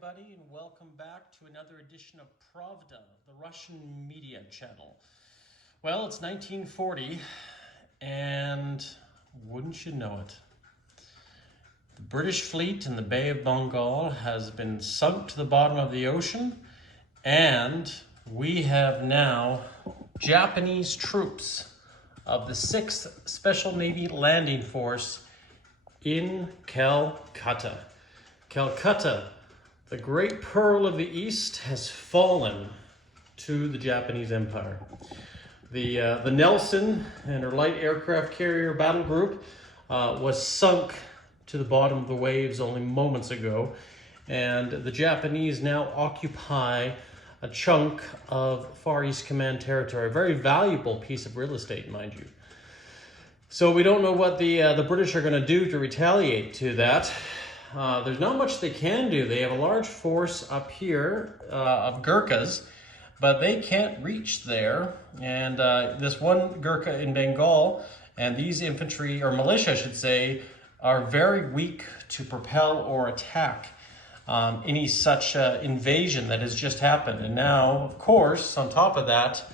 everybody, and welcome back to another edition of PRAVDA, the Russian media channel. Well, it's 1940, and wouldn't you know it, the British fleet in the Bay of Bengal has been sunk to the bottom of the ocean, and we have now Japanese troops of the 6th Special Navy Landing Force in Calcutta. Calcutta, the great pearl of the East, has fallen to the Japanese Empire. The Nelson and her light aircraft carrier battle group was sunk to the bottom of the waves only moments ago, and the Japanese now occupy a chunk of Far East Command territory, a very valuable piece of real estate, mind you. So we don't know what the British are going to do to retaliate to that. There's not much they can do. They have a large force up here of Gurkhas, but they can't reach there. And this one Gurkha in Bengal and these infantry, or militia I should say, are very weak to propel or attack any such invasion that has just happened. And now, of course, on top of that,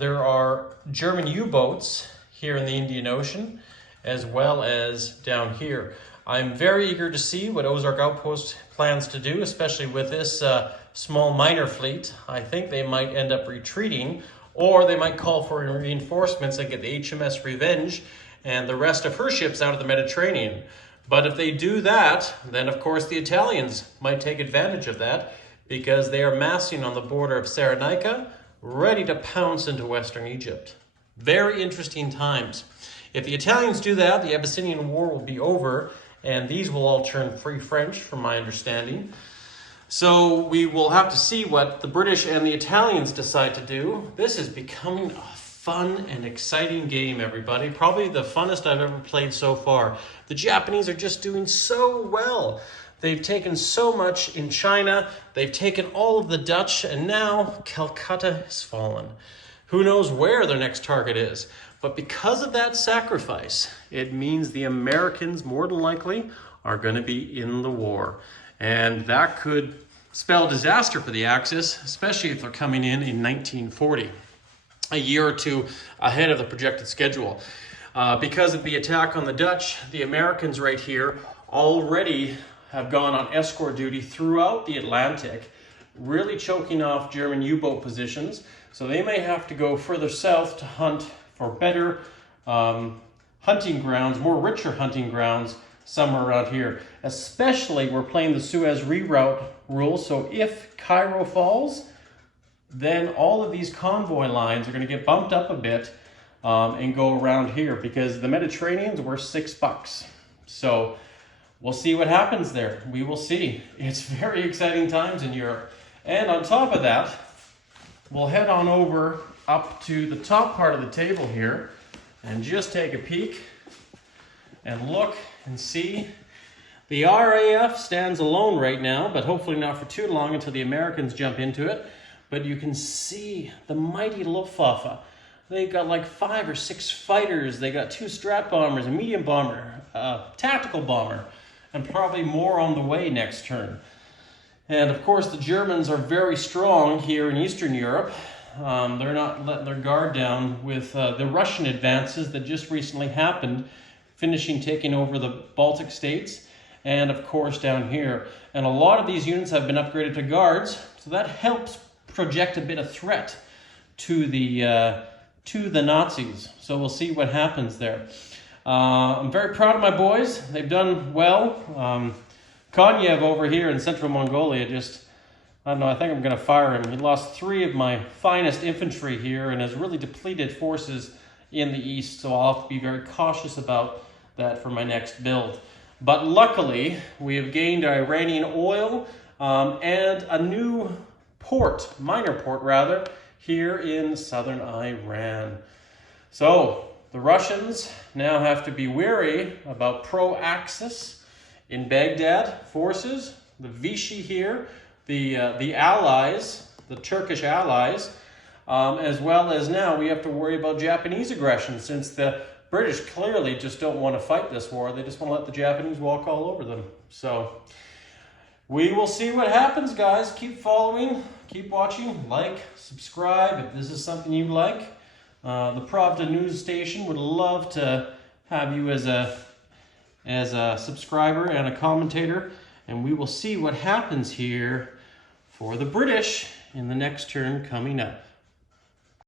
there are German U-boats here in the Indian Ocean, as well as down here. I'm very eager to see what Ozark Outpost plans to do, especially with this small minor fleet. I think they might end up retreating, or they might call for reinforcements and get the HMS Revenge and the rest of her ships out of the Mediterranean. But if they do that, then of course the Italians might take advantage of that, because they are massing on the border of Cyrenaica, ready to pounce into Western Egypt. Very interesting times. If the Italians do that, the Abyssinian War will be over, and these will all turn Free French, from my understanding. So we will have to see what the British and the Italians decide to do. This is becoming a fun and exciting game, everybody. Probably the funnest I've ever played so far. The Japanese are just doing so well. They've taken so much in China. They've taken all of the Dutch, and now Calcutta has fallen. Who knows where their next target is? But because of that sacrifice, it means the Americans, more than likely, are going to be in the war. And that could spell disaster for the Axis, especially if they're coming in 1940, a year or two ahead of the projected schedule. Because of the attack on the Dutch, the Americans right here already have gone on escort duty throughout the Atlantic, really choking off German U-boat positions. So they may have to go further south to hunt for better hunting grounds, more richer hunting grounds somewhere around here. Especially, we're playing the Suez reroute rule, so if Cairo falls, then all of these convoy lines are going to get bumped up a bit and go around here, because the Mediterranean's worth $6. So we'll see what happens there. We will see. It's very exciting times in Europe. And on top of that, we'll head on over up to the top part of the table here and just take a peek and look and see. The RAF stands alone right now, but hopefully not for too long until the Americans jump into it. But you can see the mighty Luftwaffe. They've got like 5 or 6 fighters. They got 2 Strat bombers, a medium bomber, a tactical bomber, and probably more on the way next turn. And of course, the Germans are very strong here in Eastern Europe. They're not letting their guard down with the Russian advances that just recently happened, taking over the Baltic states, and of course down here. And a lot of these units have been upgraded to guards, so that helps project a bit of threat to the Nazis. So we'll see what happens there. I'm very proud of my boys. They've done well. Konyev over here in Central Mongolia I don't know, I think I'm going to fire him. He lost 3 of my finest infantry here and has really depleted forces in the east, so I'll have to be very cautious about that for my next build. But luckily, we have gained Iranian oil and a new port, minor port rather, here in southern Iran. So the Russians now have to be wary about pro-Axis in Baghdad forces, the Vichy here, the allies, the Turkish allies, as well as now we have to worry about Japanese aggression, since the British clearly just don't want to fight this war. They just want to let the Japanese walk all over them. So We will see what happens, guys. Keep following, keep watching, like, subscribe if this is something you like. The PRAVDA news station would love to have you as a subscriber and a commentator, and we will see what happens here for the British in the next term coming up.